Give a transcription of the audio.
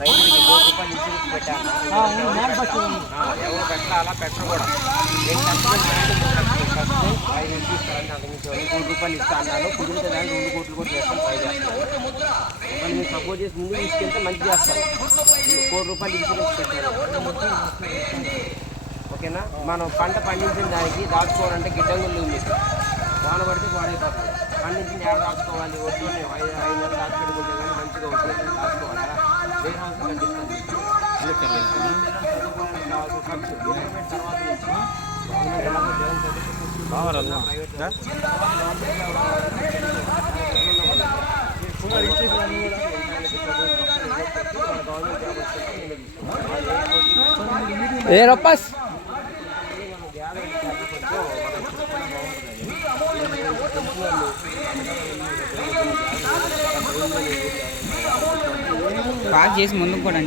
రైతులకి కోటి రూపాయలు ఇన్సూరెన్స్ పెట్టాను ఆ, ఎవరు పెట్టాలా పెట్టరు కూడా. నేను కష్టం? ఫస్ట్ ఐదు ఇంటి ఇస్తానంటే అంతకుమించి ఎవరు కోటి రూపాయలు ఇస్తా అన్నాను కుదిరితే దానికి రెండు కోట్లు కూడా చేస్తాను ట్రై చేస్తాను ఒకవేళ మీరు సపోర్ట్ చేసి ముందు తీసుకెళ్తే మంచి చేస్తాను కోటి రూపాయలు ఇన్సూరెన్స్ పెట్టాను ఓకేనా? మనం పంట పండించిన దానికి దాచుకోవాలంటే గిడ్డంగులు ఉంది. వాన పడితే పాడైపోతుంది ఏడ దాచుకోవాలి వడ్డీ ఐదు నెలలు కానీ మంచిగా ఉంటుంది దాచుకోవాలి వేరే హౌస్ తీసుకుంటాను ఏ రొప్పస్? బాగా చేసి ముందుకు కూడా